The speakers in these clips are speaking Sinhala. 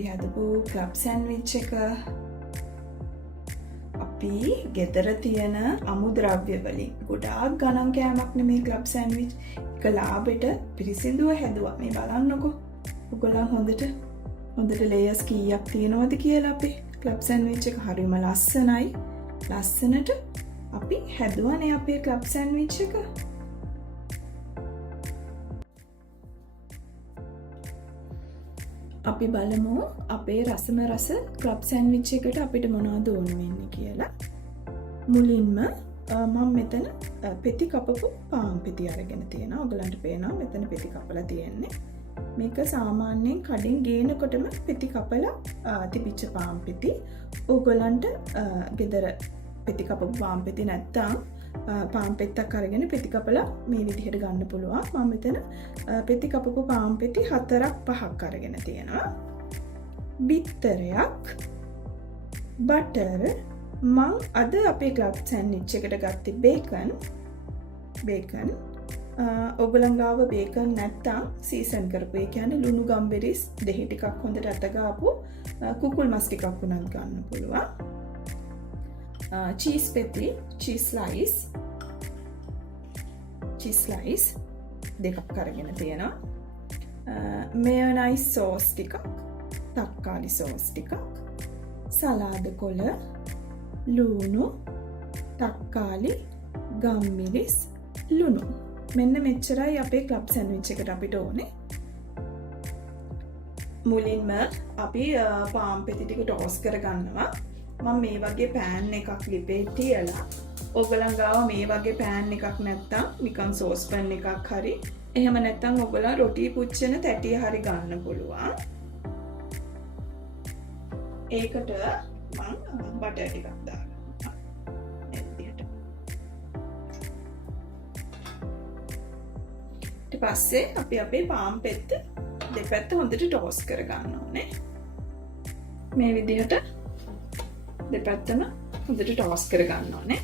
අපි හදපු ක්ලබ් සෑන්ඩ්විච් එක අපි ගෙදර තියෙන අමුද්‍රව්‍ය වලින් ගොඩාක් ගණන් කෑමක් නෙමේ ක්ලබ් සෑන්ඩ්විච් එක ලාබෙට පිරිසිදුව හැදුවා. මේ බලන්නකෝ. ඔයගොල්ලන් හොඳට ලේයර්ස් කීයක් තියෙනවද කියලා අපේ ක්ලබ් සෑන්ඩ්විච් එක හරිම ලස්සනයි. ලස්සනට අපි හැදුවානේ අපේ ක්ලබ් සෑන්ඩ්විච් එක. අපි බලමු අපේ රසම රස ක්ලබ් සෑන්ඩ්විච් එකට අපිට මොනවද ඕන වෙන්නේ කියලා. මුලින්ම මම මෙතන පෙති කපපු පාන් පෙති අරගෙන තියෙනවා. ඔයගලන්ට පේනවා මෙතන පෙති කපලා තියෙන්නේ. මේක සාමාන්‍යයෙන් කඩෙන් ගේනකොටම පෙති කපලා තිබිච්ච පාන් පෙති. ඔයගලන්ට ගෙදර පෙති කපපු පාන් පෙති නැත්තම් පාන් පෙත්තක් අරගෙන පෙති කපලා මේ විදිහට ගන්න පුළුවන්. මම මෙතන පෙති කපපු පාන් පෙති 4-5ක් අරගෙන තියෙනවා. බිත්තරයක්, බටර්, මං අද අපේ ක්ලබ් සෑන්ඩ්විච් එකට ගත්තේ බේකන්. ඔයගලන් ගාව බේකන් නැත්තම් සීසන් කරපු ඒ කියන්නේ ලුණු ගම්බෙරිස් දෙහි ටිකක් හොඳට අතගාපු කුකුල් මස් ටිකක් උනත් ගන්න පුළුවන්. චීස් පෙති, චීස් ස්ලයිස් දෙකක් අරගෙන තියෙනවා. මේයොනයිස් සෝස් ටිකක්, තක්කාලි සෝස් ටිකක්, සලාද කොළ, ලුණු, තක්කාලි, ගම්මිරිස්, ලුණු. මෙන්න මෙච්චරයි අපේ ක්ලබ් සෑන්ඩ්විච් එකට අපිට ඕනේ. මුලින්ම අපි පාන් පෙති ටික ටෝස් කරගන්නවා. මම මේ වගේ පෑන් එකක් ලිපේ තියලා, ඔයගලන් ගාව මේ වගේ පෑන් එකක් නැත්තම් නිකන් සෝස් පෑන් එකක් හරි, එහෙම නැත්තම් ඔයගලන් රොටි පුච්චන තැටිය හරි ගන්න පුළුවන්. ඒකට මම බටර් ටිකක් දාගන්නවා. මේ විදිහට. ඊට පස්සේ අපි අපේ පාන් පෙත්ත දෙපැත්ත හොඳට ටෝස් කරගන්න ඕනේ. මේ විදිහට දෙපැත්තම හොඳට ටෝස් කරගන්න ඕනේ.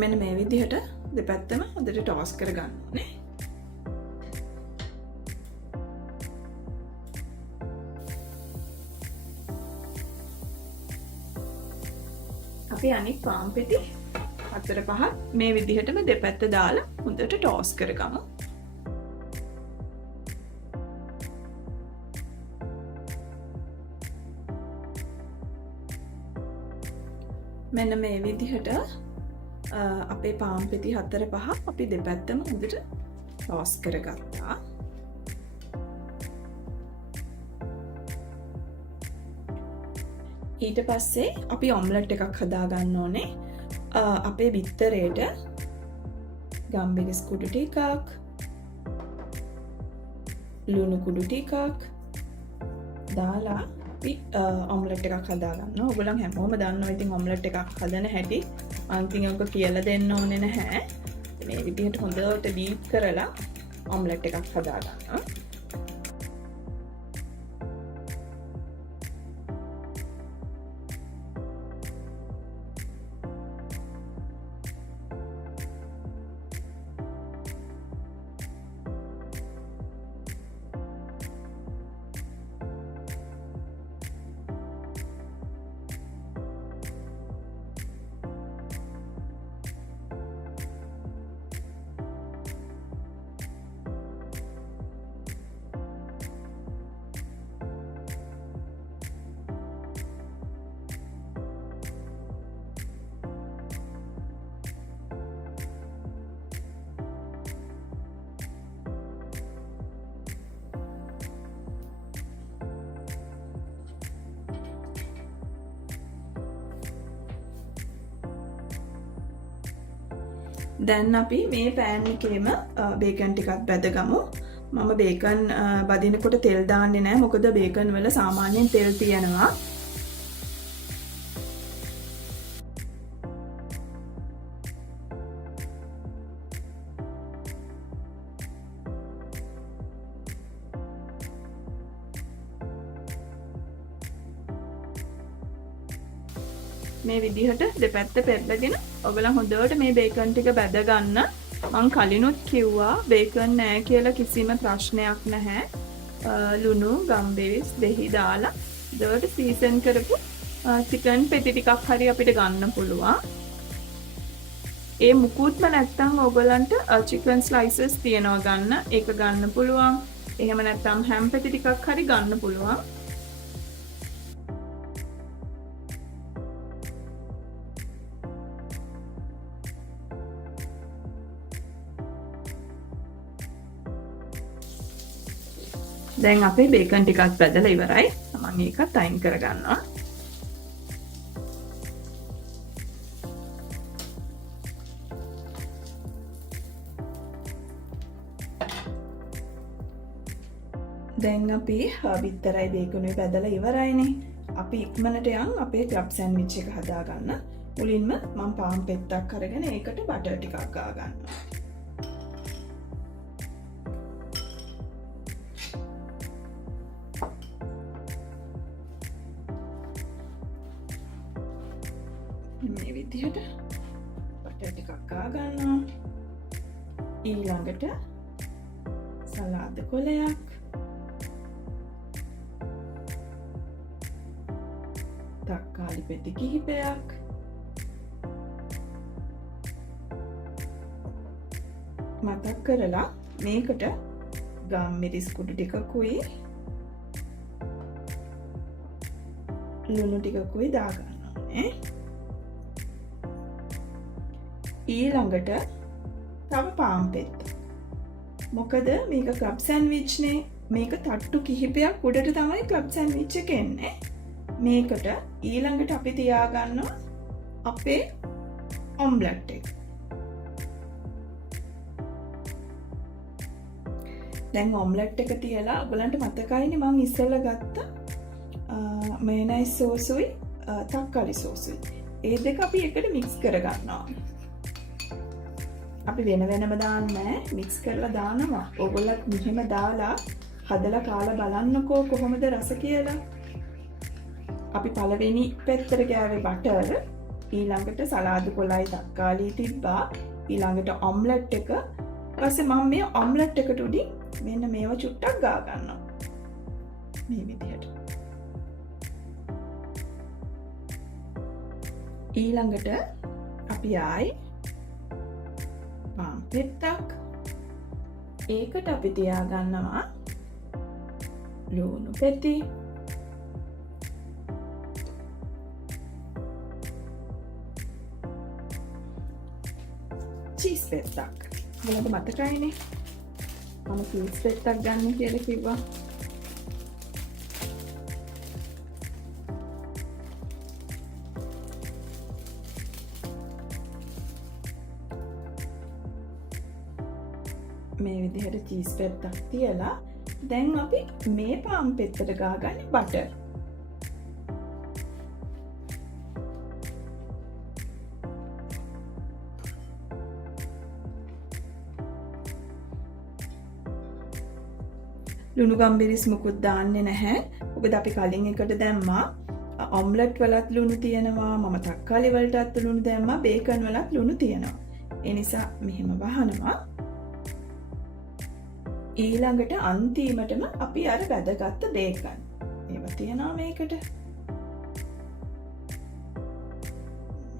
මෙන්න මේ විදිහට දෙපැත්තම හොඳට ටෝස් කරගන්න ඕනේ. අපි අනිත් පාන් පෙති 4-5 මේ විදිහටම දෙපැත්ත දාලා හොඳට ටෝස් කරගමු. මෙන්න මේ විදිහට අපේ පාන් පෙති 4-5 අපි දෙපැත්තම හොඳට ටෝස් කරගත්තා. ඊට පස්සේ අපි ඔම්ලට් එකක් හදාගන්න ඕනේ. අපේ බිත්තරේට ගම්බිරිස් කුඩු ටිකක්, ලුණු කුඩු ටිකක් දාලා අපි ඔම්ලට් එකක් හදාගන්න. ඔයගොල්ලන් හැමෝම දන්නවා ඉතින් ඔම්ලට් එකක් හදන හැටි. අන්තිම එක කියලා දෙන්න ඕනේ නැහැ. මේ විදිහට හොඳට බීට් කරලා ඔම්ලට් එකක් හදාගන්න. දැන් අපි මේ පෑන් එකේම බේකන් ටිකක් බැදගමු. මම බේකන් බදිනකොට තෙල් දාන්නේ නැහැ. මොකද බේකන් වල සාමාන්‍යයෙන් තෙල් තියෙනවා. මේ විදිහට දෙපැත්ත පෙරලගෙන ඔයගොල්ලන් හොඳට මේ බේකන් ටික බැද ගන්න. මං කලිනුත් කිව්වා බේකන් නෑ කියලා කිසිම ප්‍රශ්නයක් නැහැ. ලුණු, ගම්බිරිස්, දෙහි දාලා හොඳට සීසන් කරපු චිකන් පෙති ටිකක් හරි අපිට ගන්න පුළුවන්. ඒ මුකුත්ම නැත්තම් ඔයගොල්ලන්ට චිකන් ස්ලයිසස් තියනවා ගන්න. ඒක ගන්න පුළුවන්. එහෙම නැත්තම් හැම් පෙති ටිකක් හරි ගන්න පුළුවන්. දැන් අපේ බේකන් ටිකක් බැදලා ඉවරයි. මම ඒකත් අයින් කරගන්නවා. දැන් අපි බිත්තරයි බේකනුයි බැදලා ඉවරයිනේ. අපි ඉක්මනට යන් අපේ ක්ලබ් සෑන්ඩ්විච් එක හදාගන්න. මුලින්ම මම පාන් පෙත්තක් අරගෙන ඒකට බටර් ටිකක් ගා ගන්නවා. මේ විදිහට බටර් ටිකක් ගා ගන්නවා. ඊළඟට සලාද කොලයක්, තක්කාලි පෙති කිහිපයක්, මතක් කරලා මේකට ගම්මිරිස් කුඩු ටිකකුයි ලුණු ටිකකුයි දාගන්න ඕනේ. ඊළඟට තව පාන් පෙත්ත. මොකද මේක ක්ලබ් සෑන්ඩ්විච්නේ. මේක තට්ටු කිහිපයක් උඩට තමයි ක්ලබ් සෑන්ඩ්විච් එක එන්නේ. මේකට ඊළඟට අපි තියාගන්නවා අපේ ඔම්ලට් එක. දැන් ඔම්ලට් එක තියලා ඔයගලන්ට මතකයිනේ මම ඉස්සෙල්ලා ගත්ත මේනයිස් සෝසුයි තක්කාලි සෝසුයි. ඒ දෙක අපි එකට මික්ස් කරගන්නවා. අපි වෙන වෙනම දාන්නේ මික්ස් කරලා දානවා. ඔයගොල්ලත් මෙහෙම දාලා හදලා කාලා බලන්නකෝ කොහොමද රස කියලා. අපි පළවෙනි පැත්තට ගෑවේ බටර්, ඊළඟට සලාද කොලයි තක්කාලි තිබ්බා, ඊළඟට ඔම්ලට් එක. ඊපස්සේ මම මේ ඔම්ලට් එකට උඩින් මෙන්න මේව චුට්ටක් ගා ගන්නවා. මේ විදිහට. ඊළඟට අපි ආයි පාන් පෙත්තක්. ඒකට අපි තියාගන්නවා ලුණු පෙති, චීස් පෙත්තක්. ඔයාලට මතකයිනේ මම චීස් පෙත්තක් ගන්න කියලා කිව්වා. මේ විදිහට චීස් පෙත්තක් තියලා දැන් අපි මේ පාන් පෙත්තට ගාගන්නේ බටර්. ලුණු ගම්බිරිස් මුකුත් දාන්නේ නැහැ. මොකද අපි කලින් එකට දැම්මා ඔම්ලට් වලත් ලුණු තියෙනවා, මම තක්කාලි වලටත් ලුණු දැම්මා, බේකන් වලත් ලුණු තියෙනවා. ඒ නිසා මෙහෙම වහනවා. ඊළඟට අන්තිමටම අපි අර වැදගත්ත බේකන් ඒව තියනවා මේකට.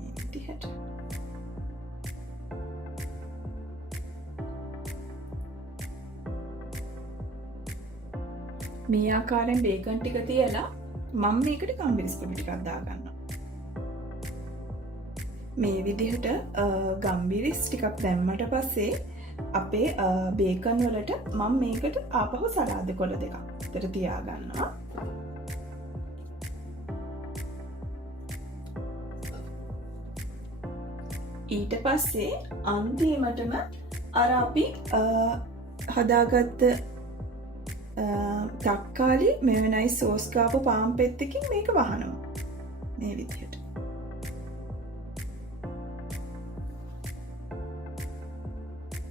මේ විදිහට. මේ ආකාරයෙන් බේකන් ටික තියලා මම මේකට ගම්බිරිස් කුඩු ටිකක් දාගන්නවා. මේ විදිහට ගම්බිරිස් ටිකක් දැම්මට පස්සේ අපේ බේකන් වලට මම මේකට ආපහු සලාද කොළ දෙකක් විතර තියාගන්නවා. ඊට පස්සේ අන්තිමටම අර අපි හදාගත්ත තක්කාලි මේනයිස් සෝස් කාපු පාන් පෙත්තකින් මේක වහනවා. මේ විදිහට.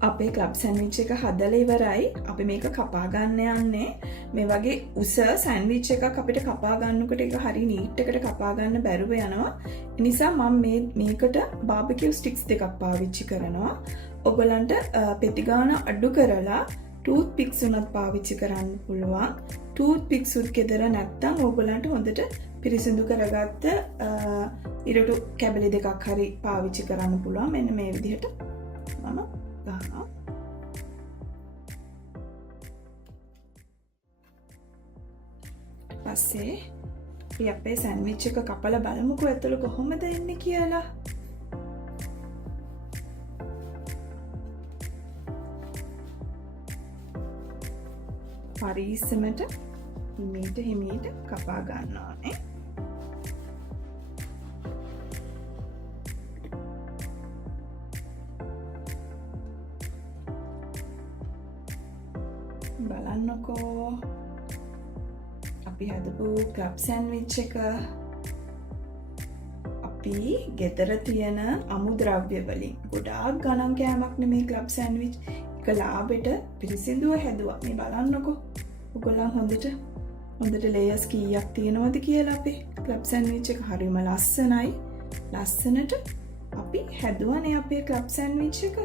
අපේ ක්ලබ් සැන්විච් එක හදලා ඉවරයි. අපි මේක කපා ගන්න යන්නේ. මේ වගේ උස සැන්විච් එකක් අපිට කපා ගන්නකොට ඒක හරිය නීට් එකට කපා ගන්න බැරුව යනවා. ඒ නිසා මම මේකට බාබකියු ස්ටික්ස් දෙකක් පාවිච්චි කරනවා. ඔයගලන්ට පෙති ගාන අඩු කරලා ටූත් පික්ස් උනත් පාවිච්චි කරන්න පුළුවන්. ටූත් පික්ස් උත් ගෙදර නැත්තම් ඔයගලන්ට හොඳට පිරිසිදු කරගත්ත ඉරටු කැබලි දෙකක් හරි පාවිච්චි කරන්න පුළුවන්. මෙන්න මේ විදිහට මම ගන්නවා. පස්සේ අපි අපේ සැන්විච් එක කපලා බලමුකෝ ඇතුළ කොහොමද එන්නේ කියලා. පරිස්සමට හිමීට කපා ගන්න ඕනේ. බලන්නකෝ අපි හදපු ක්ලබ් සැන්විච් එක අපි ගෙදර තියෙන අමුද්‍රව්‍ය වලින් ගොඩාක් ගණන් කෑමක් නෙමේ ක්ලබ් සැන්විච් එක ලාබෙට පිරිසිදුව හැදුවා. මේ බලන්නකෝ ඔයගොල්ලන් හොඳට ලේයර්ස් කීයක් තියෙනවද කියලා අපේ ක්ලබ් සැන්විච් එක හරිම ලස්සනයි. ලස්සනට අපි හැදුවානේ අපේ ක්ලබ් සැන්විච් එක.